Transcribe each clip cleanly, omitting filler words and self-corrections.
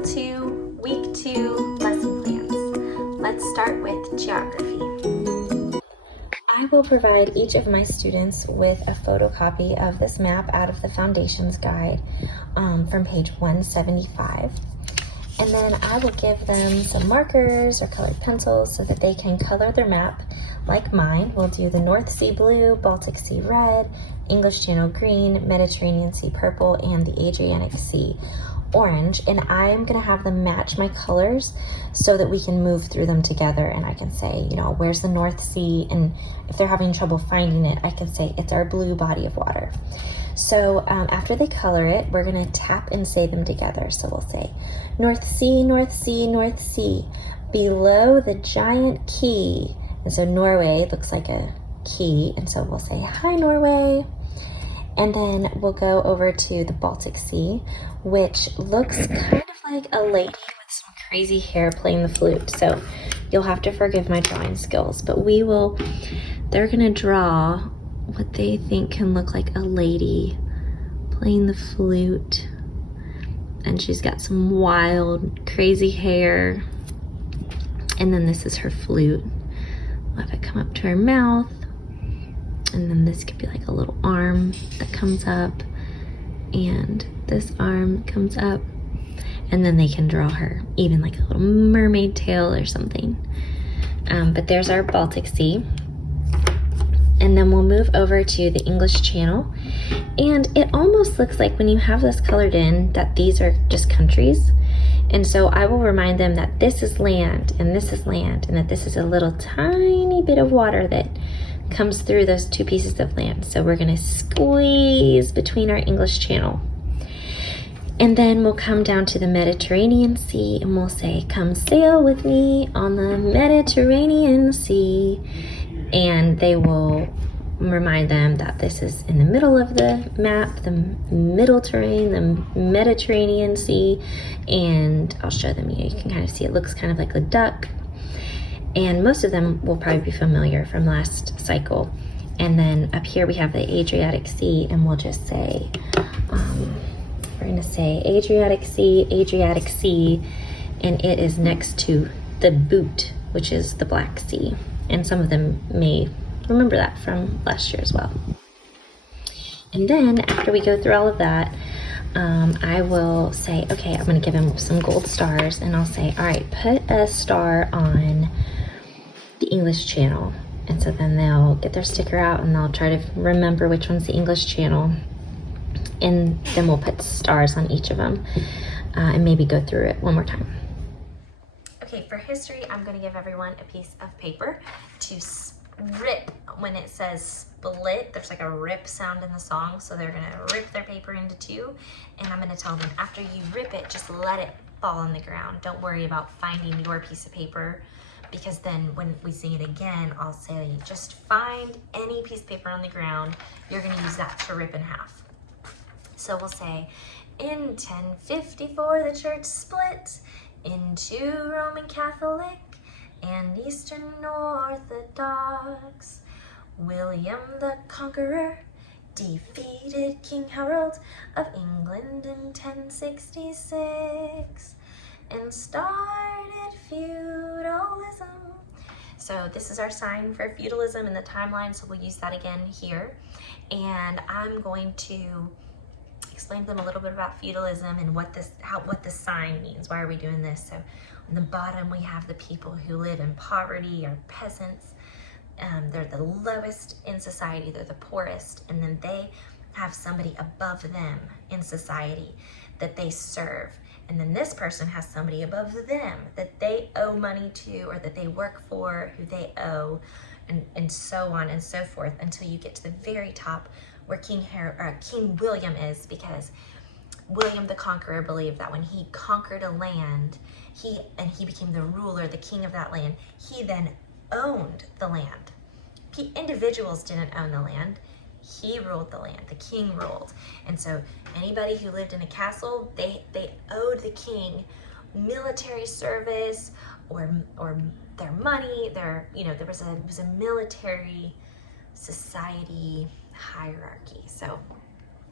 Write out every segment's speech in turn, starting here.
Module 2, Week 2, Lesson Plans. Let's start with Geography. I will provide each of my students with a photocopy of this map out of the Foundations Guide from page 175. And then I will give them some markers or colored pencils so that they can color their map like mine. We'll do the North Sea blue, Baltic Sea red, English Channel green, Mediterranean Sea purple, and the Adriatic Sea orange. And I'm gonna have them match my colors so that we can move through them together, and I can say, you know, where's the North Sea? And if they're having trouble finding it, I can say it's our blue body of water. So after they color it, we're gonna tap and say them together. So we'll say, North Sea, North Sea, North Sea, below the giant key. And so Norway looks like a key, and so we'll say, hi Norway. And then we'll go over to the Baltic Sea, which looks kind of like a lady with some crazy hair playing the flute. So you'll have to forgive my drawing skills, but they're gonna draw what they think can look like a lady playing the flute. And she's got some wild, crazy hair. And then this is her flute. We'll have it come up to her mouth. And then this could be like a little arm that comes up. And this arm comes up. And then they can draw her, even like a little mermaid tail or something. But there's our Baltic Sea. And then we'll move over to the English Channel. And it almost looks like when you have this colored in that these are just countries. And so I will remind them that this is land and this is land, and that this is a little tiny bit of water that comes through those two pieces of land. So we're gonna squeeze between our English Channel. And then we'll come down to the Mediterranean Sea and we'll say, come sail with me on the Mediterranean Sea. And they will remind them that this is in the middle of the map, the middle terrain, the Mediterranean Sea. And I'll show them, you can kind of see it looks kind of like a duck. And most of them will probably be familiar from last cycle. And then up here we have the Adriatic Sea, and we'll just say, we're gonna say Adriatic Sea, and it is next to the Boot, which is the Black Sea. And some of them may remember that from last year as well. And then after we go through all of that, I will say, okay, I'm gonna give them some gold stars, and I'll say, all right, put a star on the English Channel. And so then they'll get their sticker out and they'll try to remember which one's the English Channel. And then we'll put stars on each of them and maybe go through it one more time. Okay, for history, I'm gonna give everyone a piece of paper to rip. When it says split, there's like a rip sound in the song, so they're gonna rip their paper into two, and I'm gonna tell them, after you rip it, just let it fall on the ground. Don't worry about finding your piece of paper, because then when we sing it again, I'll say, just find any piece of paper on the ground. You're gonna use that to rip in half. So we'll say, in 1054, the church split into Roman Catholic and Eastern Orthodox. William the Conqueror defeated King Harold of England in 1066 and started feudalism. So this is our sign for feudalism in the timeline, so we'll use that again here. And I'm going to explain to them a little bit about feudalism and what this sign means. Why are we doing this? So on the bottom, we have the people who live in poverty or peasants. They're the lowest in society, they're the poorest, and then they have somebody above them in society that they serve. And then this person has somebody above them that they owe money to, or that they work for, who they owe, and so on and so forth, until you get to the very top where King William is, because William the Conqueror believed that when he conquered a land, he became the ruler, the king of that land, he then owned the land. Individuals didn't own the land. He ruled the land, the king ruled. And so anybody who lived in a castle, they owed the king military service or their money, there was a military society hierarchy. So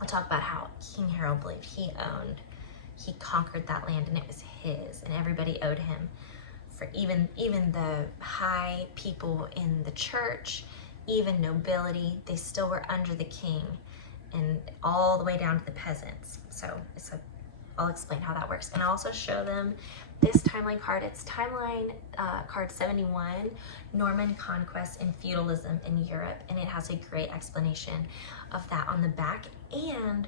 I'll talk about how King Harold believed he owned he conquered that land and it was his, and everybody owed him. For even the high people in the church, even nobility, they still were under the king, and all the way down to the peasants. So I'll explain how that works. And I'll also show them this timeline card. It's timeline card 71, Norman conquest and feudalism in Europe. And it has a great explanation of that on the back, and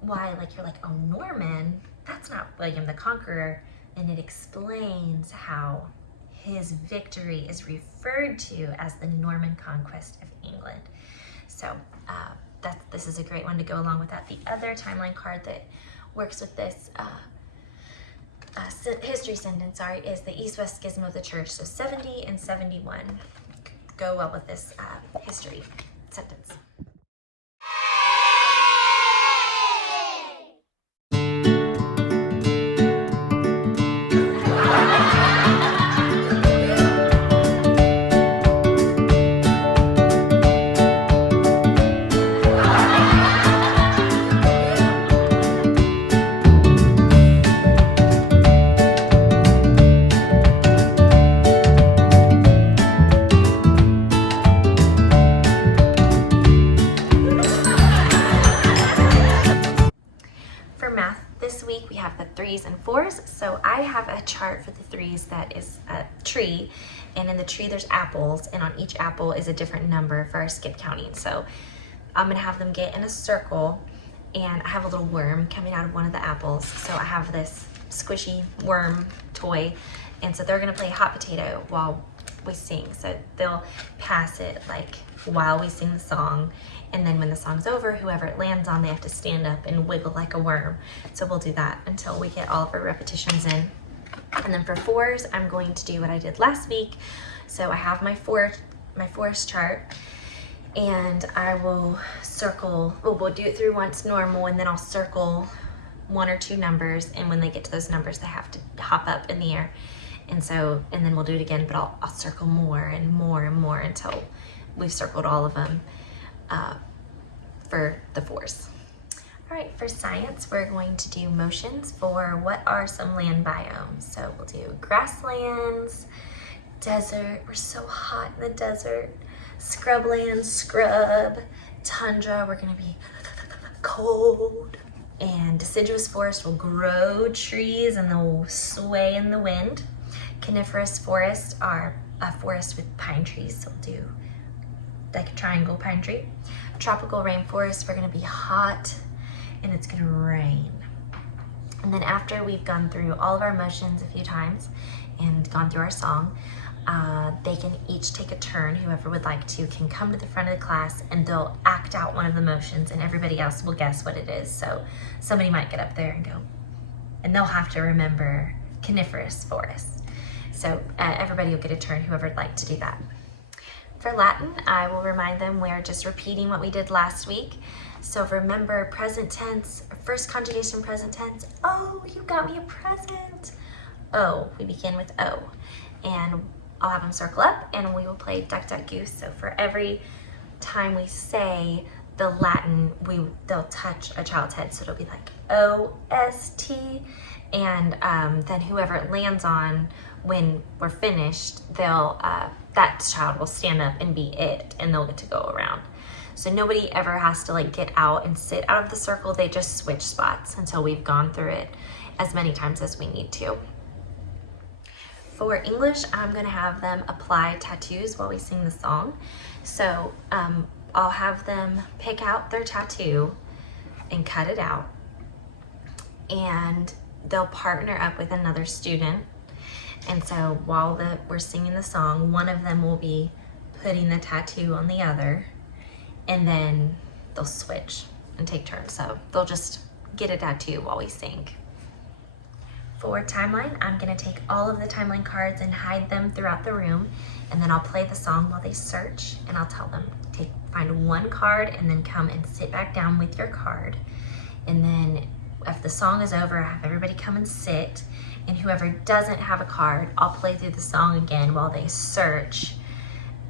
why, like, you're like, oh, Norman, that's not William the Conqueror. And it explains how his victory is referred to as the Norman conquest of England. So this is a great one to go along with that. The other timeline card that works with this history sentence, is the East-West Schism of the Church. So 70 and 71 go well with this history sentence. Threes and fours. So I have a chart for the threes that is a tree, and in the tree there's apples, and on each apple is a different number for our skip counting. So I'm gonna have them get in a circle, and I have a little worm coming out of one of the apples. So I have this squishy worm toy, and so they're gonna play hot potato while we sing. So they'll pass it like while we sing the song, and then when the song's over, whoever it lands on, they have to stand up and wiggle like a worm. So we'll do that until we get all of our repetitions in. And then for fours, I'm going to do what I did last week. So I have my forest chart, and I will circle, we'll do it through once normal, and then I'll circle one or two numbers, and when they get to those numbers, they have to hop up in the air. And then we'll do it again, but I'll circle more and more and more until we've circled all of them for the fours. All right, for science, we're going to do motions for what are some land biomes. So we'll do grasslands, desert, we're so hot in the desert, scrubland, scrub, tundra, we're gonna be cold, and deciduous forest will grow trees and they'll sway in the wind. Coniferous forests are a forest with pine trees, so we'll do like a triangle pine tree. Tropical rainforest, we're gonna be hot and it's gonna rain. And then after we've gone through all of our motions a few times and gone through our song, they can each take a turn. Whoever would like to can come to the front of the class, and they'll act out one of the motions, and everybody else will guess what it is. So somebody might get up there and go, and they'll have to remember coniferous forest. So everybody will get a turn, whoever would like to do that. For Latin, I will remind them we're just repeating what we did last week. So remember present tense, first conjugation present tense. Oh, you got me a present. O, we begin with O. And I'll have them circle up and we will play duck, duck, goose. So for every time we say the Latin, they'll touch a child's head. So it'll be like O-S-T. And then whoever it lands on when we're finished, that child will stand up and be it, and they'll get to go around. So nobody ever has to like get out and sit out of the circle. They just switch spots until we've gone through it as many times as we need to. For English, I'm gonna have them apply tattoos while we sing the song. So I'll have them pick out their tattoo and cut it out, and they'll partner up with another student. And so while we're singing the song, one of them will be putting the tattoo on the other, and then they'll switch and take turns. So they'll just get a tattoo while we sing. For timeline, I'm gonna take all of the timeline cards and hide them throughout the room, and then I'll play the song while they search, and I'll tell them, find one card and then come and sit back down with your card. And then if the song is over, I have everybody come and sit, and whoever doesn't have a card, I'll play through the song again while they search.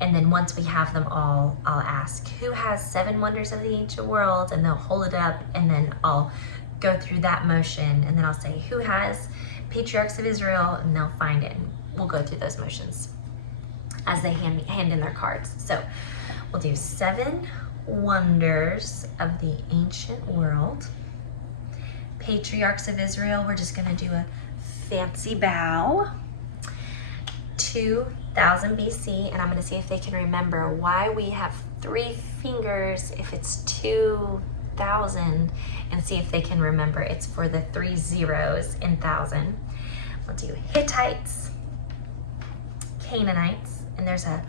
And then once we have them all, I'll ask, who has 7 wonders of the ancient world? And they'll hold it up, and then I'll go through that motion, and then I'll say, who has Patriarchs of Israel? And they'll find it, and we'll go through those motions as they hand in their cards. So we'll do 7 wonders of the ancient world. Patriarchs of Israel, we're just gonna do a fancy bow. 2000 BC, and I'm gonna see if they can remember why we have 3 fingers if it's 2000, and see if they can remember it's for the 3 zeros in 1000. We'll do Hittites, Canaanites, and there's a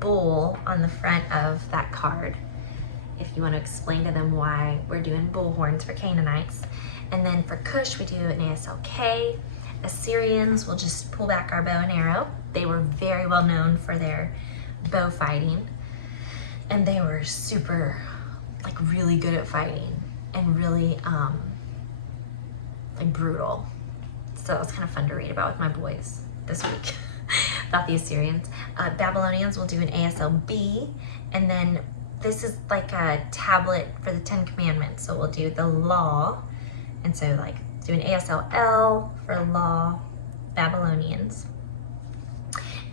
bull on the front of that card if you want to explain to them why we're doing bull horns for Canaanites. And then for Cush, we do an ASLK. Assyrians, we'll just pull back our bow and arrow. They were very well known for their bow fighting, and they were super, like, really good at fighting and really like brutal. So it was kind of fun to read about with my boys this week about the Assyrians. Babylonians will do an ASLB, and then this is like a tablet for the 10 Commandments. So we'll do the law, and so like do an ASLL for law, Babylonians.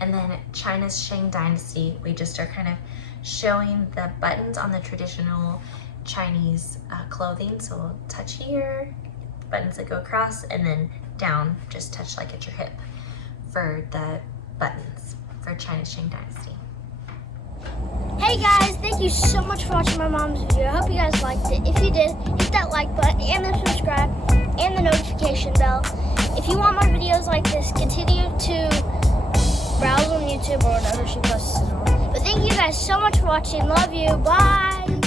And then China's Shang Dynasty, we just are kind of showing the buttons on the traditional Chinese clothing. So we'll touch here, buttons that go across, and then down, just touch like at your hip for the buttons for China's Shang Dynasty. Hey guys, thank you so much for watching my mom's video. I hope you guys liked it. If you did, hit that like button and the subscribe and the notification bell. If you want more videos like this, continue to browse on YouTube or whatever she posts it on. But thank you guys so much for watching. Love you. Bye.